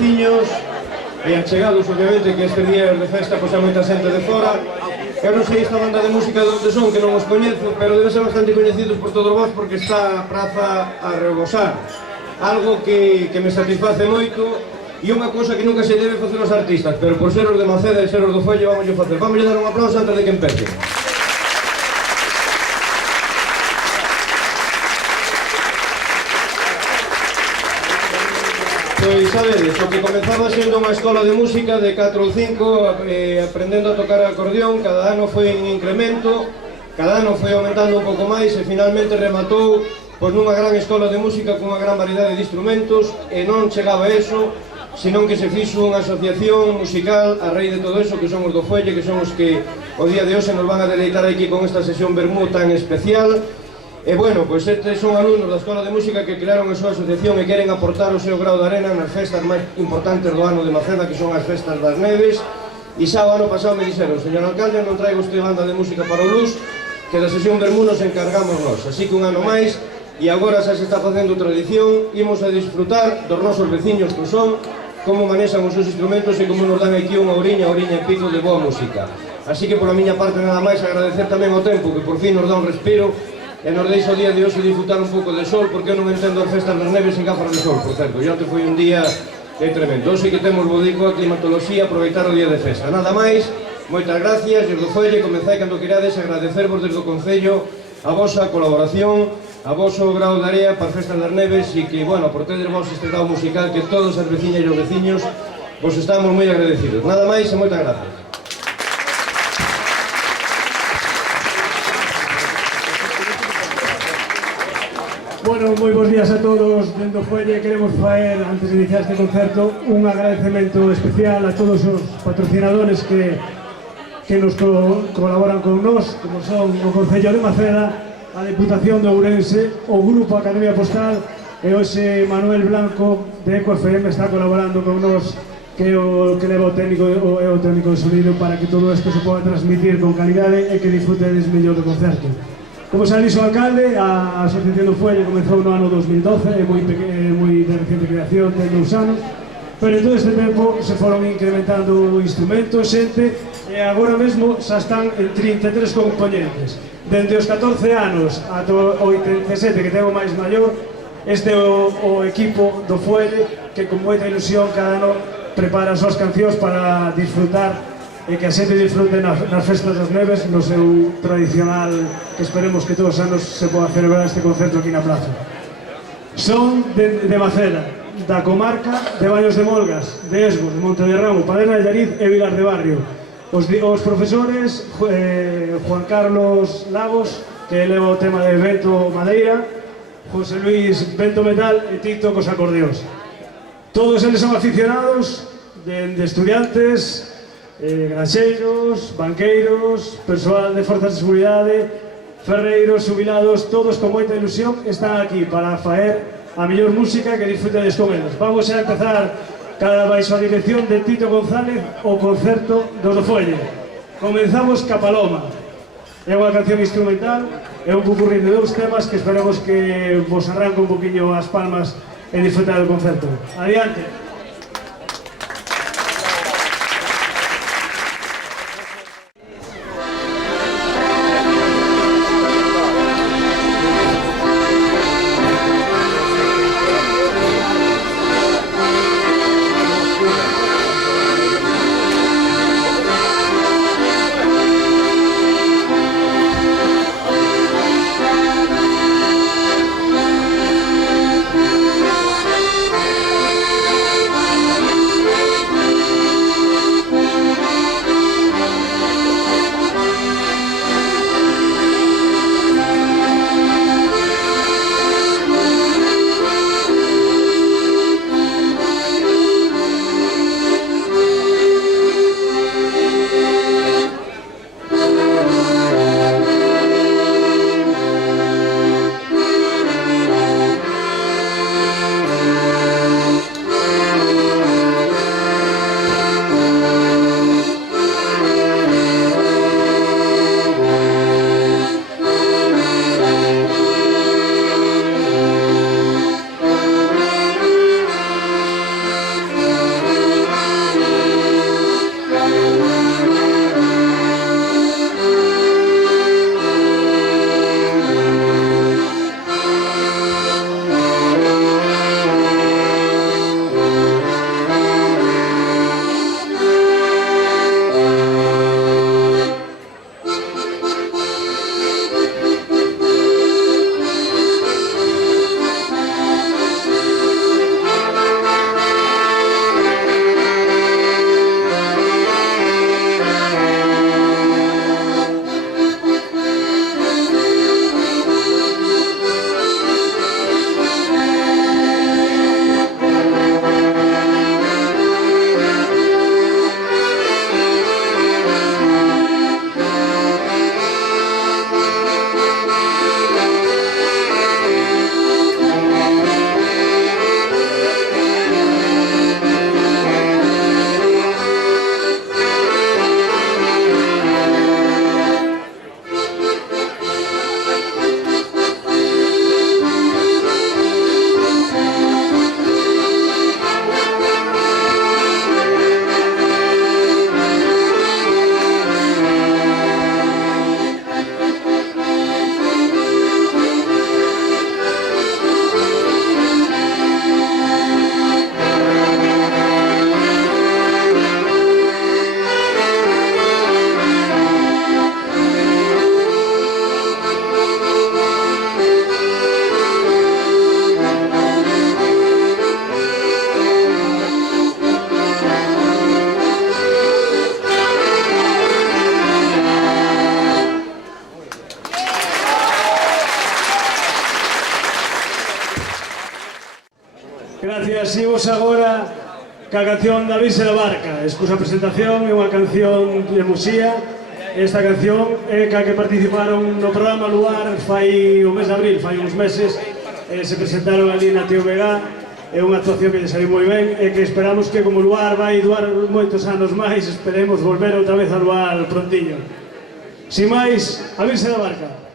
veciños e achegados, obviamente, que este día de festa pois hai moita xente de fora. Eu non sei esta banda de música de onde son, que non os coñezo, pero debe ser bastante coñecidos por todos vós porque está a praza a rebosar. Algo que me satisface moito e unha cousa que nunca se debe facer aos artistas, pero por ser os de Maceda e ser os do Fuelle vamos a facer. Vamos a dar un aplauso antes de que empece. Pois, sabedes, o que comezaba sendo unha escola de música de 4 ou 5, aprendendo a tocar acordeón, cada ano foi en incremento, cada ano foi aumentando un pouco máis e finalmente rematou pois nunha gran escola de música cunha gran variedade de instrumentos e non chegaba a eso, senón que se fixo unha asociación musical a raíz de todo eso, que son os do Fuelle, que son os que o día de hoxe nos van a deleitar aquí con esta sesión Bermú tan especial. E bueno, pois estes son alumnos da Escola de Música que crearon a súa asociación e queren aportar o seu grao de arena nas festas máis importantes do ano de Maceda, que son as festas das neves. E xa o ano pasado me dixeron: señor alcalde, non traigo usted banda de música para o Luz, que da sesión Bermú nos encargamos nós. Así que un ano máis, e agora xa se está facendo tradición, imos a disfrutar dos nosos veciños que son, como manexan os seus instrumentos e como nos dan aquí unha oriña e pico de boa música. Así que pola miña parte nada máis agradecer tamén o tempo que por fin nos dá un respiro e nos deixa o día de hoxe disfrutar un pouco de sol, porque eu non entendo as festas das neves sin gafas de sol, por certo. E onte foi un día tremendo. Hoxe que temos bodico a climatoloxía, aproveitar o día de festa. Nada máis, moitas gracias, e os do Fuelle, comezai cando querades, agradecervos desde o Concello a vosa colaboración, a voso grao de area para as festas das neves e que, bueno, por tedes vos este grao musical que todos as veciñas e os veciños vos estamos moi agradecidos. Nada máis e moitas gracias. Bueno, moi bons días a todos. Dentro do Fuelle queremos faer, antes de iniciar este concerto, un agradecemento especial a todos os patrocinadores que nos colaboran con nós, como son o Concello de Maceda, a Deputación de Ourense, o Grupo Academia Postal e hoxe Manuel Blanco de Eco FM está colaborando con nós, que é o que leva o técnico de sonido para que todo isto se poda transmitir con calidade e que disfrutedes mellor do concerto. Como xa dixo o alcalde, a Asociación do Fuelle comezou no ano 2012, é moi de reciente creación, ten 2 anos, pero en todo este tempo se foron incrementando instrumentos, xente, e agora mesmo xa están en 33 componentes. Dende os 14 anos ata o 87, que ten o máis maior, este é o equipo do Fuelle que con moita ilusión cada ano prepara as súas cancións para disfrutar e que a xente disfrute nas festas das neves no seu tradicional, que esperemos que todos os anos se poda celebrar este concerto aquí na plaza. Son de Maceda, da comarca de Baños de Molgas, de Esgos, de Monte de Ramo, Padena de Llariz e Vilar de Barrio. Os profesores, Juan Carlos Lagos, que leva o tema de Vento Madeira, José Luis Vento Metal e Tito cos acordeóns. Todos eles son aficionados de estudiantes, granxeiros, banqueiros, persoal de forzas de seguridade, ferreiros, jubilados, todos con moita ilusión están aquí para faer a mellor música que disfrutedes con eles. Vamos a empezar cada baixo a dirección de Tito González o concerto do Fuelle. Comenzamos ca Paloma. É unha canción instrumental, é un popurrí de 2 temas que esperamos que vos arranque un poquinho as palmas e disfrutar do concerto. Adiante. Seguimos agora ca canción da Virxe da Barca. Excusa a presentación, é unha canción de Muxía. Esta canción é ca que participaron no programa Luar fai o mes de abril, fai uns meses. Se presentaron ali na TVG. É unha actuación que lle saiu moi ben e que esperamos que como Luar vai durar moitos anos máis, esperemos volver outra vez a Luar prontiño. Sin máis, a Virxe da Barca.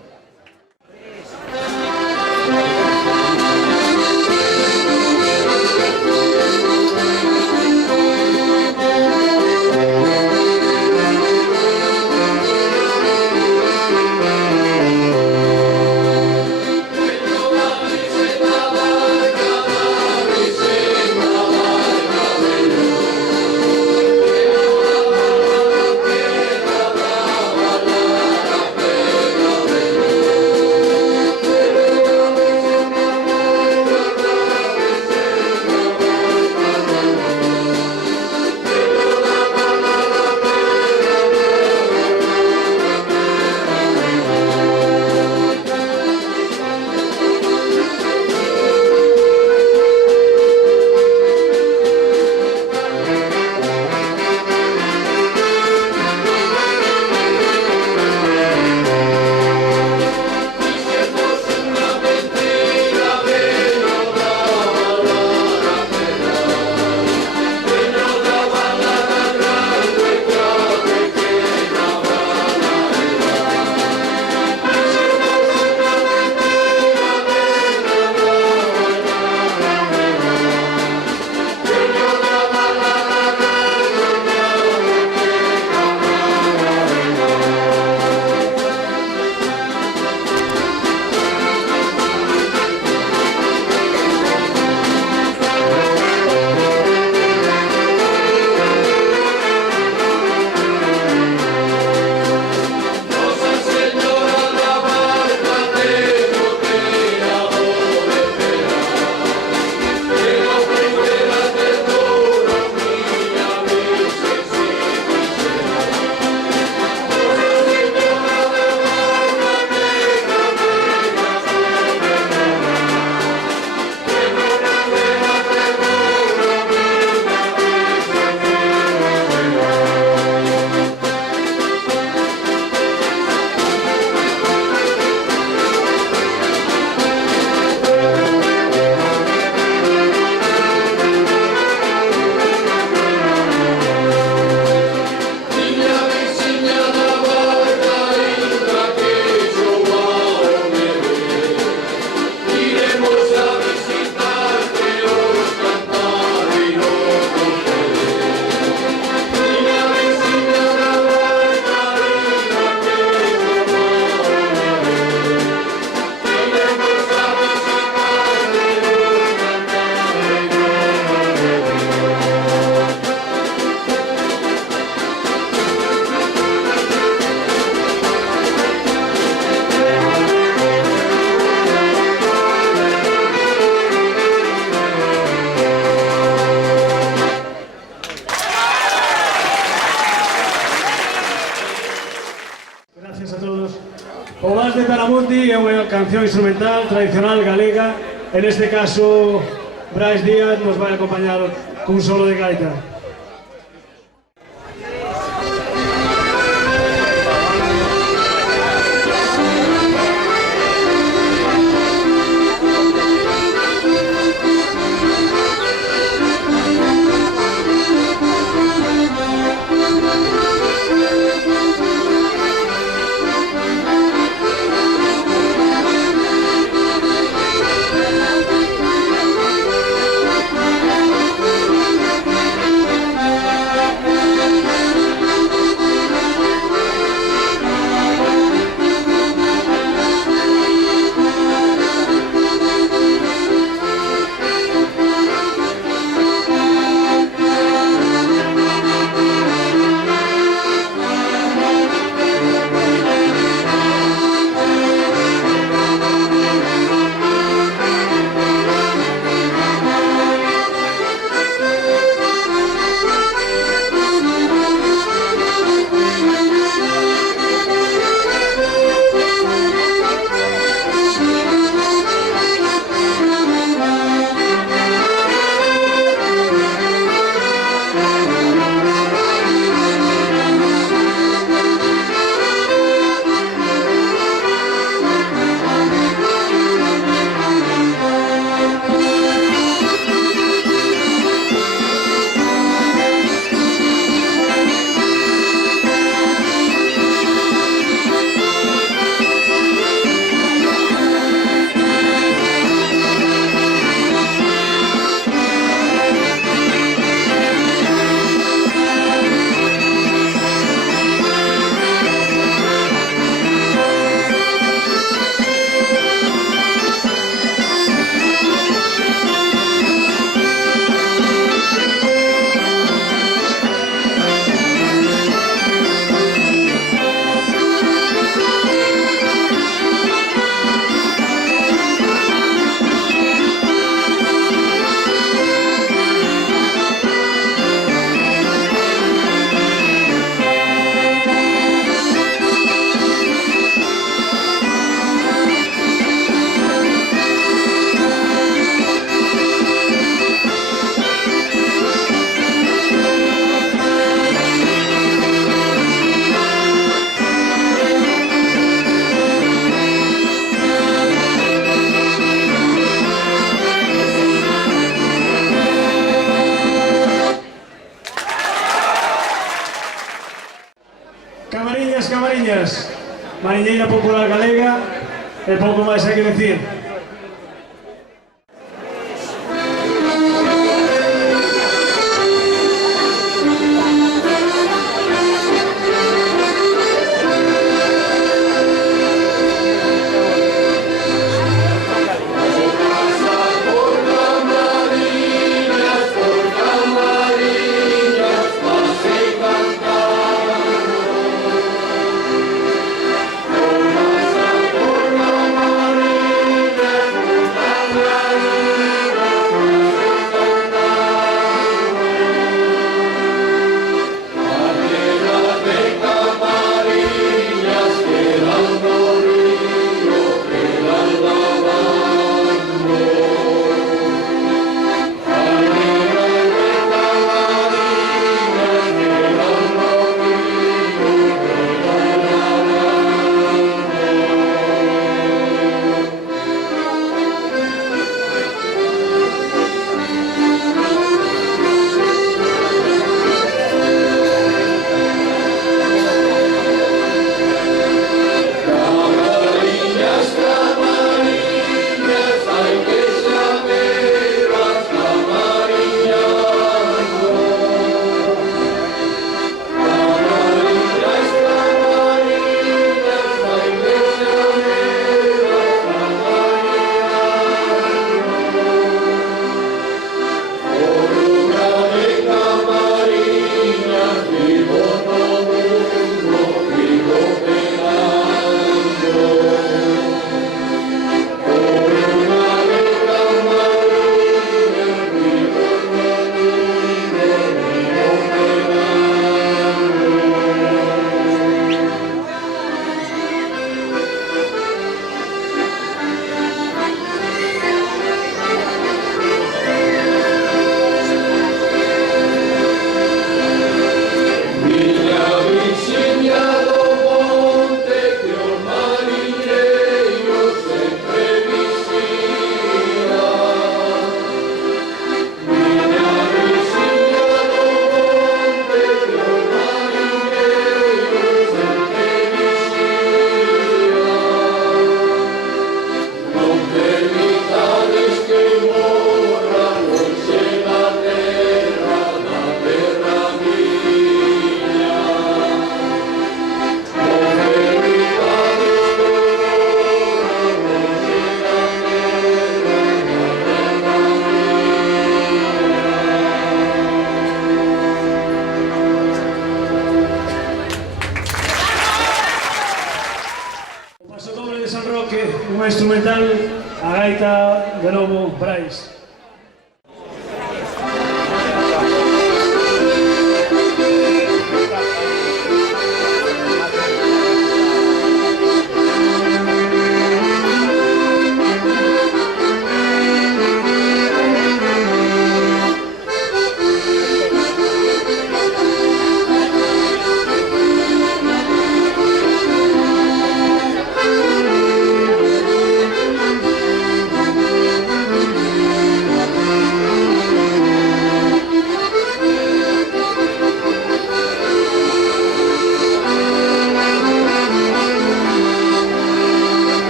O Vals de Taramundi é unha canción instrumental tradicional galega. En este caso, Brais Díaz nos vai acompañar cun solo de gaita. Camariñas, Camariñas, mariñeira popular galega, e pouco máis hai que decir. Unha instrumental, a gaita de novo, Brais.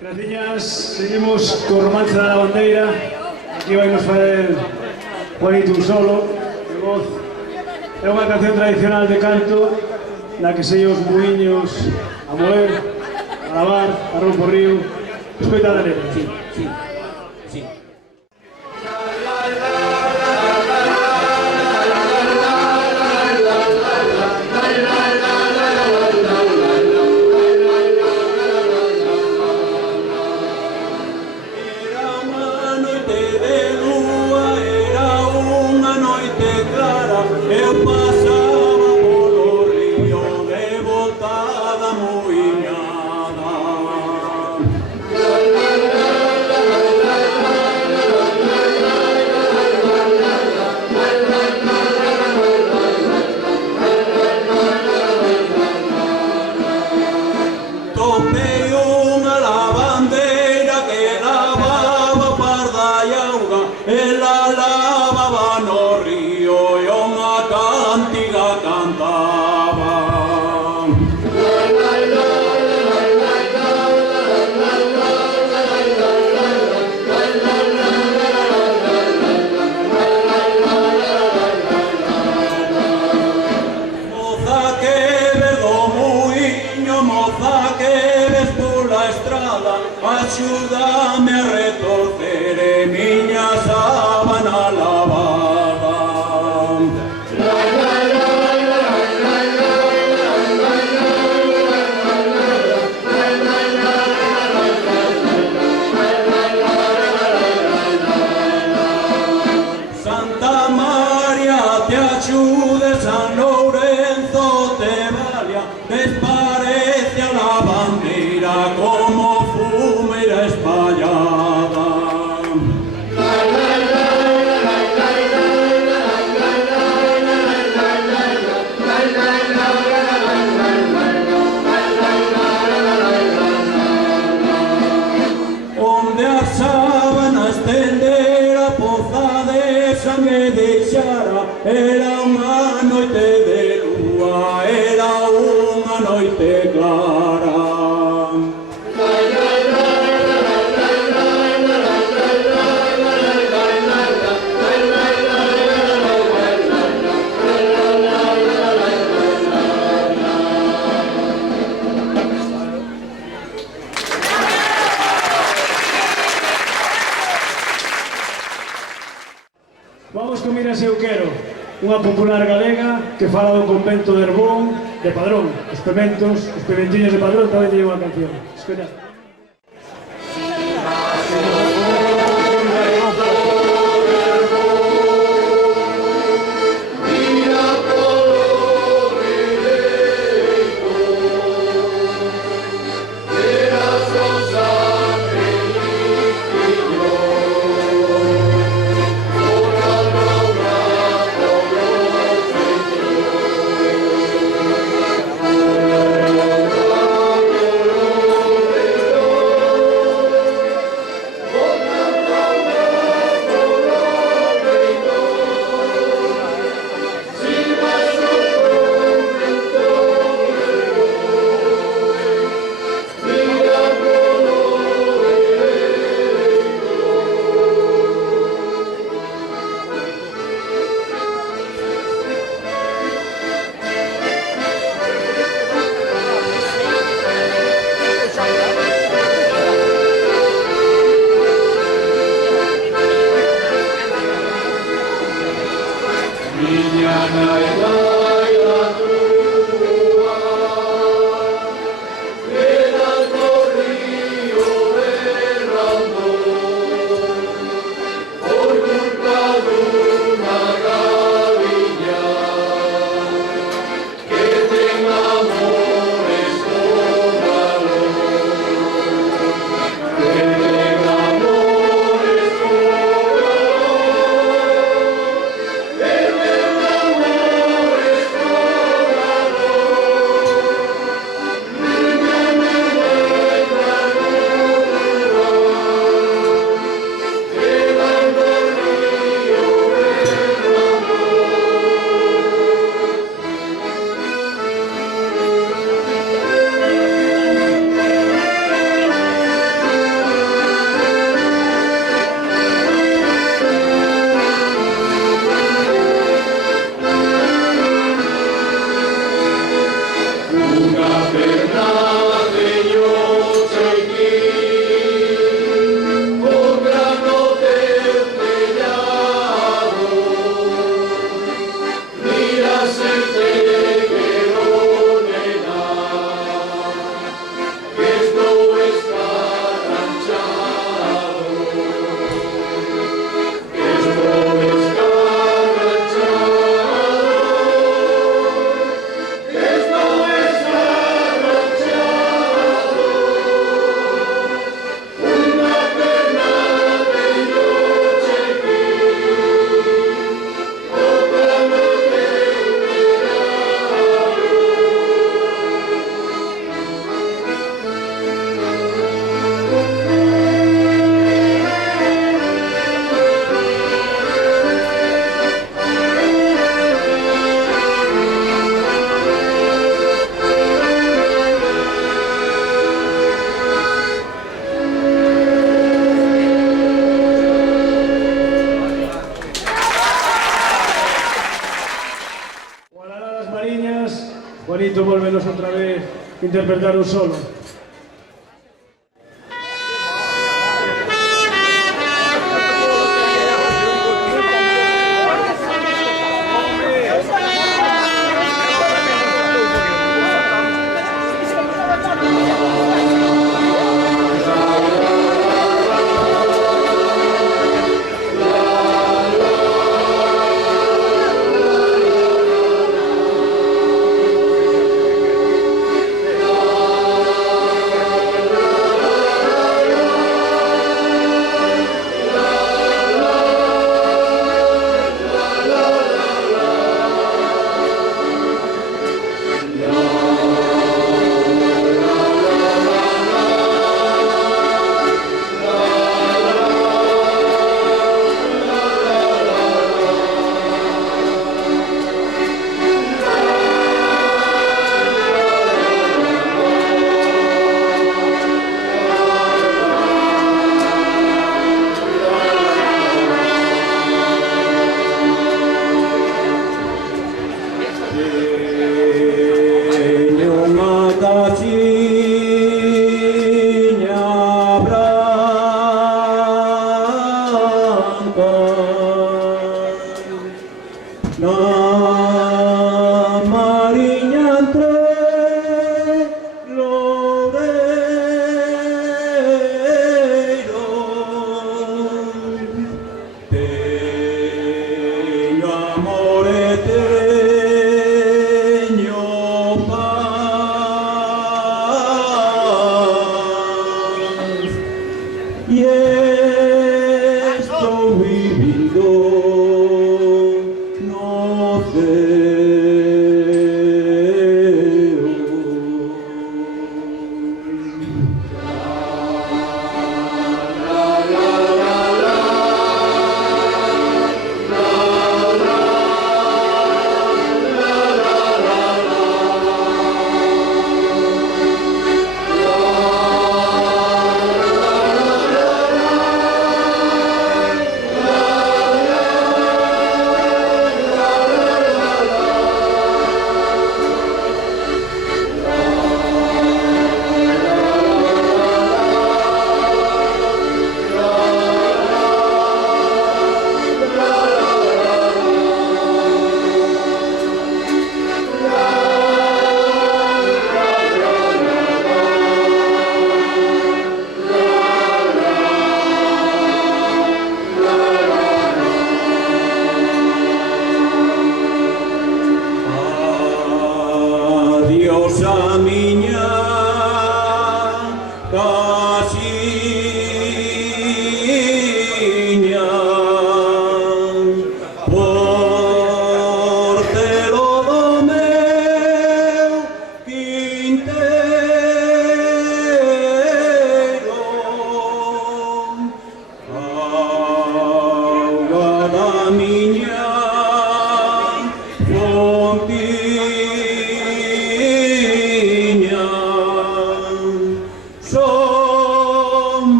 Gracias, seguimos con Romance da Lavandeira. Aquí vamos fazer Juanito un solo de voz. É unha canción tradicional de canto na que sei os muiños a mover, a lavar, a rompo o río. Escoita a letra. Sí, sí, sí. Eu pasaba polo río de botada muiñada. Topei unha lavandeira que lavaba parda e auga, ela lavaba no río e unha cantiga cantaba. Moza que ves do muiño, moza que ves pola estrada, axúdame a retorcer e miña sábana lavada. Santa María te axude, San Lourenzo te valia, desparece a lavandeira como fumeira espallada. Onde a sábana estendera, poza de sangue deixara, era unha noite de lúa, era unha noite clara. Vamos con Mira se eu quero, unha popular galega que fala do convento de Herbón, de Padrón. Os pementiños de Padrón tamén teñen unha canción. Escoita. dejarnos otra vez interpretar un solo.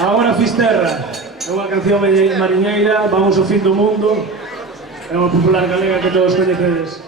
Agora Fisterra, é unha canción mariñeira, vamos ao fin do mundo, é unha popular galega que todos coñecedes.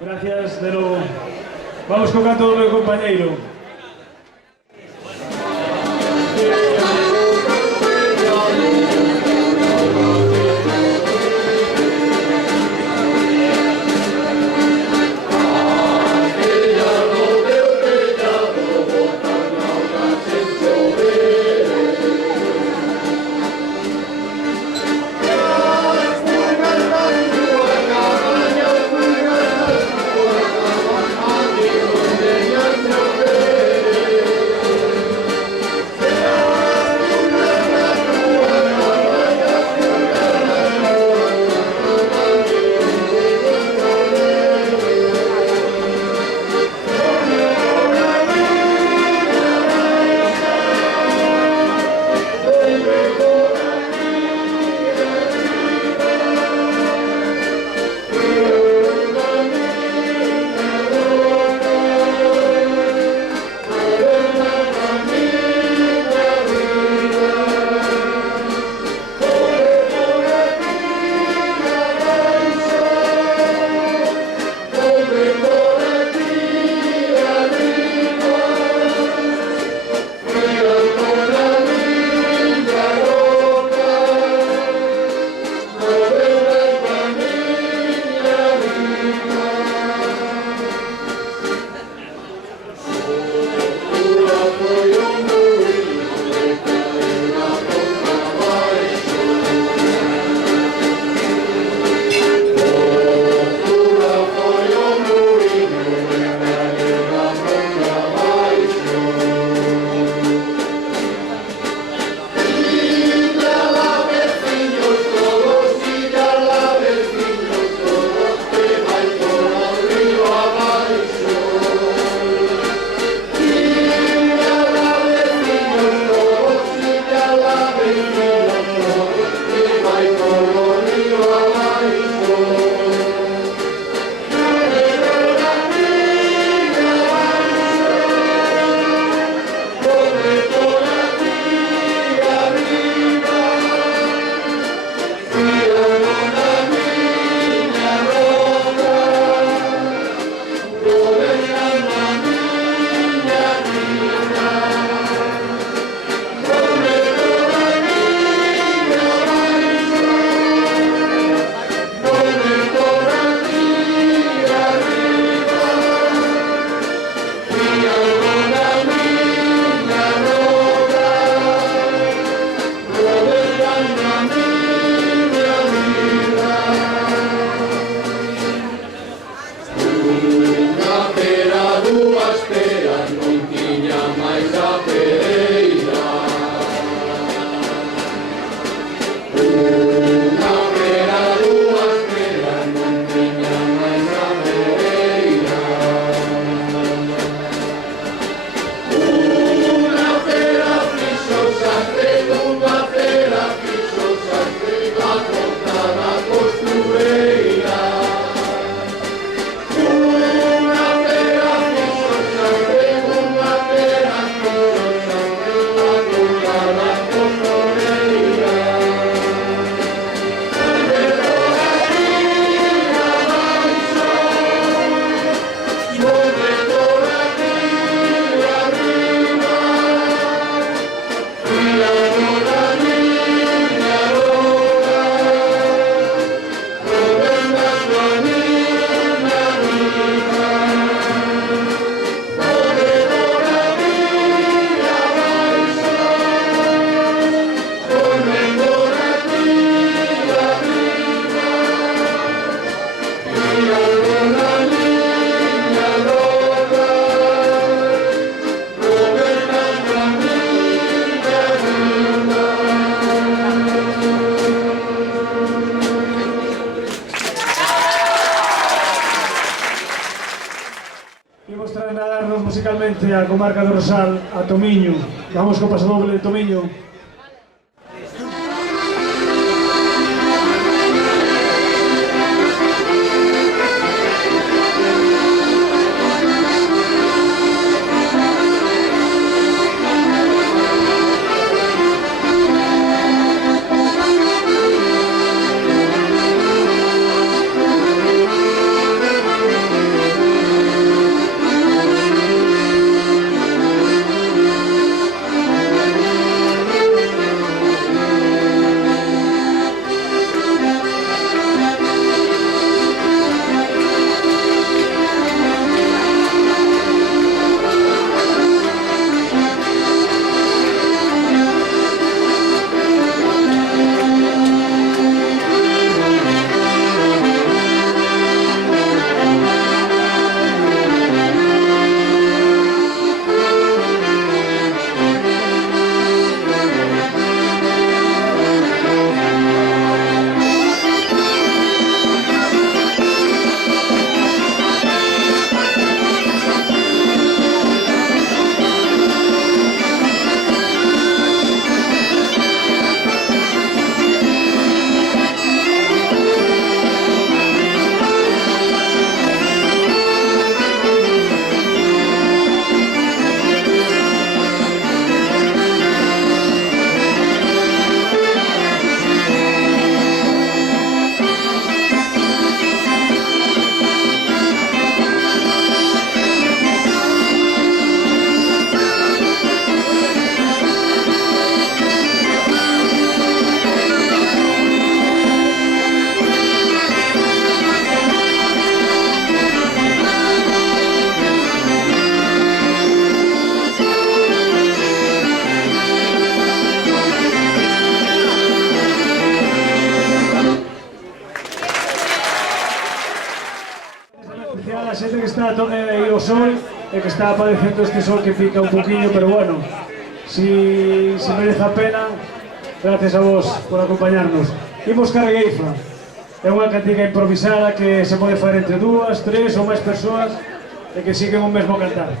Gracias de novo. Vamos co canto do meu compañeiro. musicalmente a comarca do Rosal, a Tomiño. Vamos co pasodoble de Tomiño. A xente que está aí o sol e que está padecendo este sol que pica un poquinho, pero bueno, si merece a pena, gracias a vos por acompañarnos. Imos Carregueifa, é unha cantiga improvisada que se pode fazer entre 2, 3 ou máis persoas e que siguen o mesmo cantar.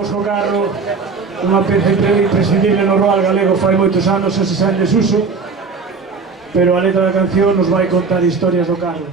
Imos co carro, unha peza imprescindible no rural galego fai moitos anos e se xa en desuso, pero a letra da canción nos vai contar historias do carro.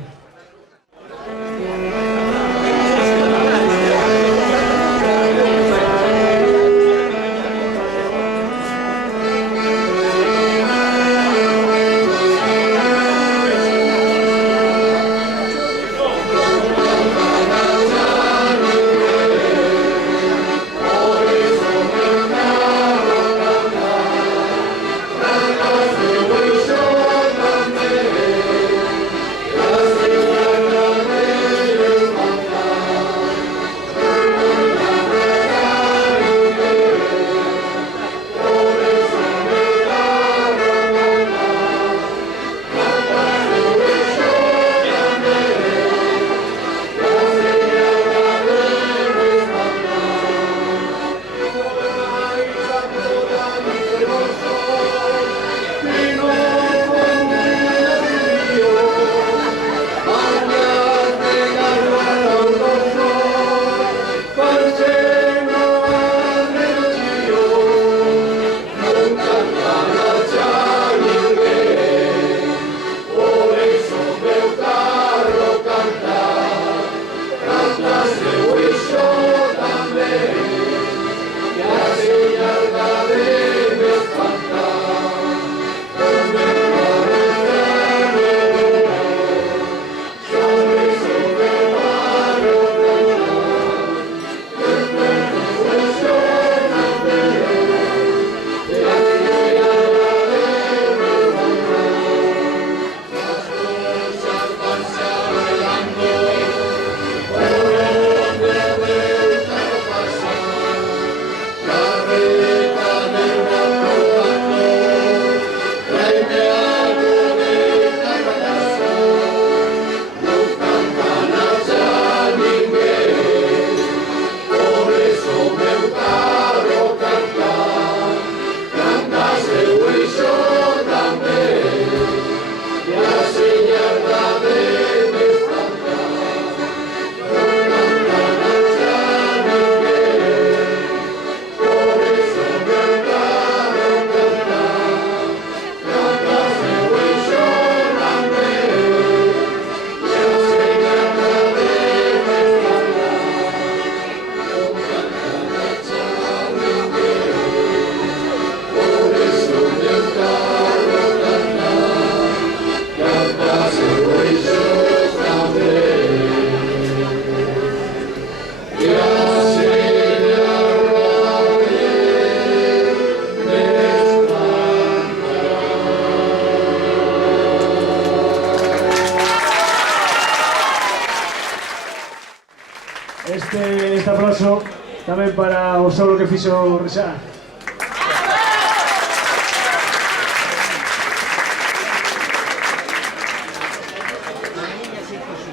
Este aplauso tamén para o solo que fixo Rexá.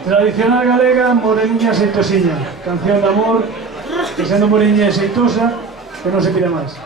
Tradicional galega, Moreniña Xeitosiña, canción de amor, que sendo moreniña e xeitosa, que non se pide máis.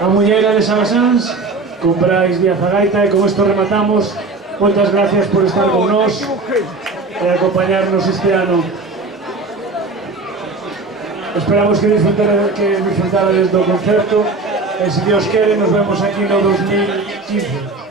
a Muñeira de Sabasáns, con Brais Díaz a gaita, e con isto rematamos. Moitas gracias por estar con nós e acompañarnos este ano. Esperamos que disfrutarades do concerto e, se Dios quere, nos vemos aquí no 2015.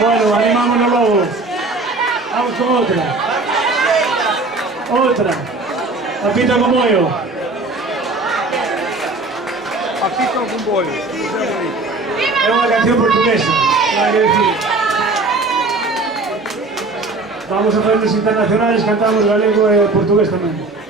Bueno, animámonos logo. Vamos con outra. Outra. Apita con bollo. Apita con bollo. É unha canción portuguesa. Hai que decir. Vamos a facernos internacionales, cantamos galego e portugués tamén.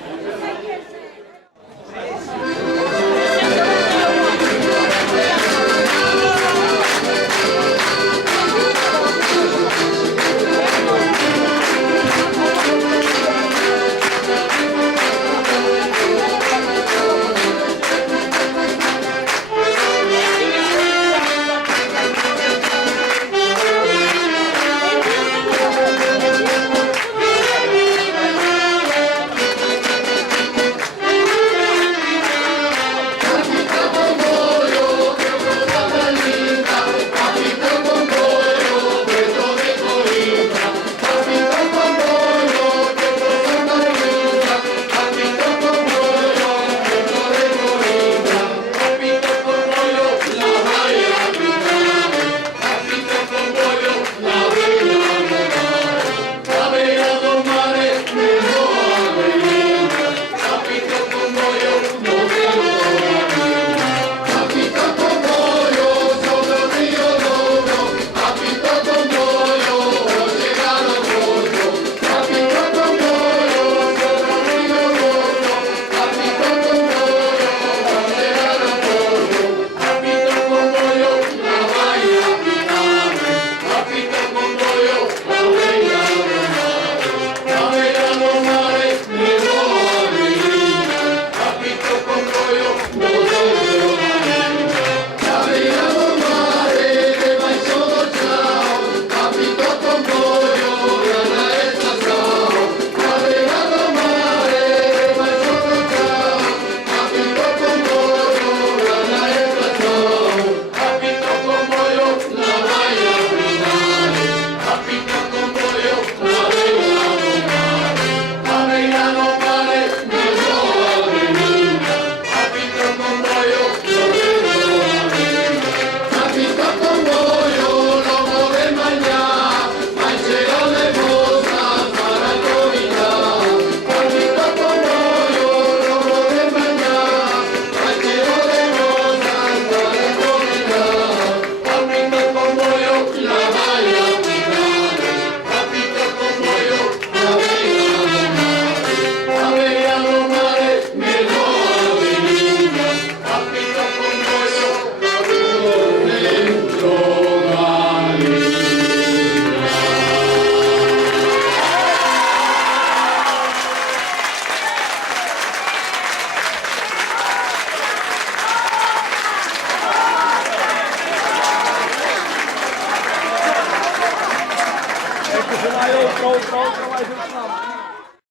outra vai ser chamada.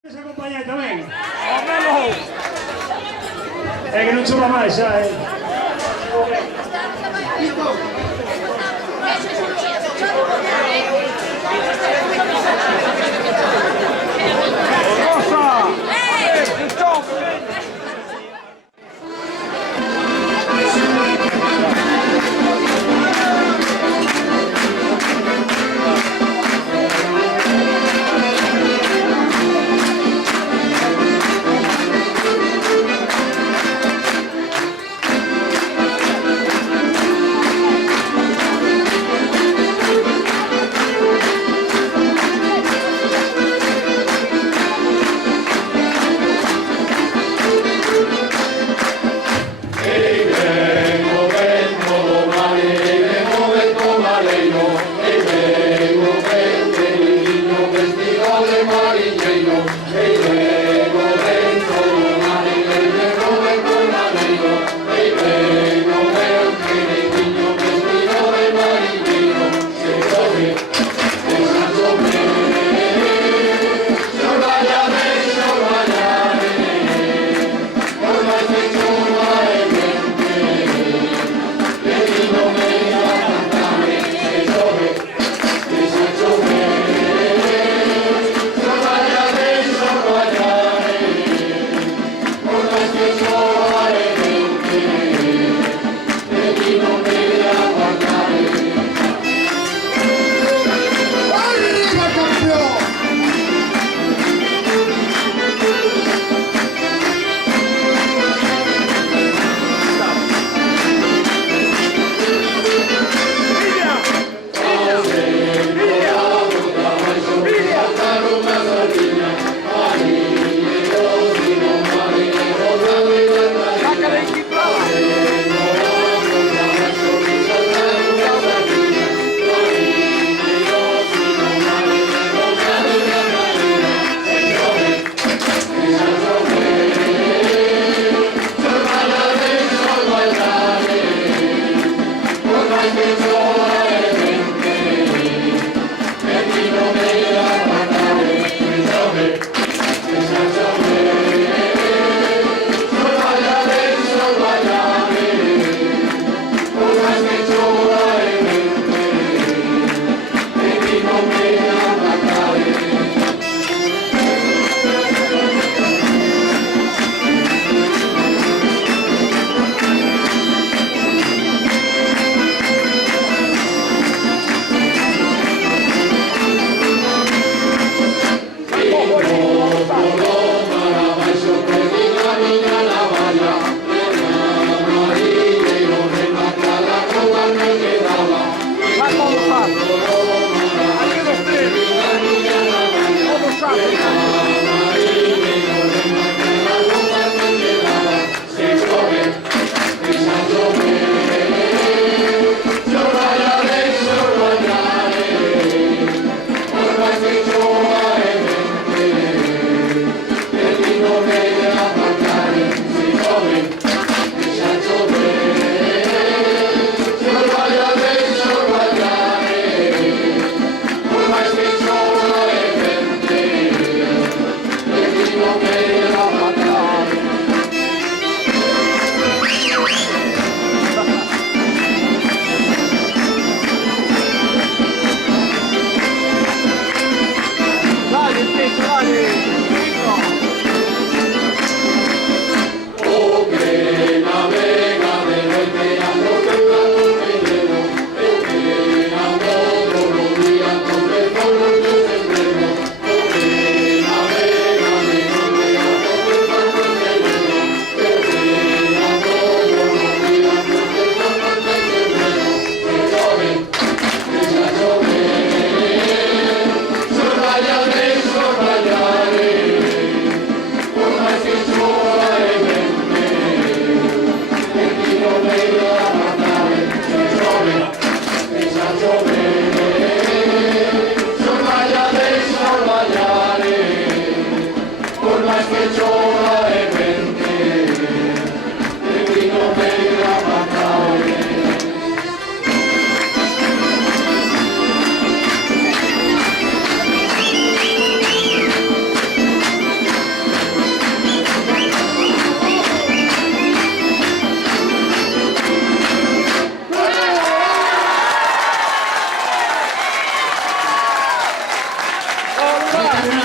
Queres acompañar tamén? Ao menos. É que non chova máis xa, Nossa! Então,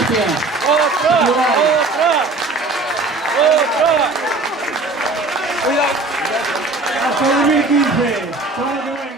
gracias. ¡Otra! Hasta 2015. Todo lo que venga.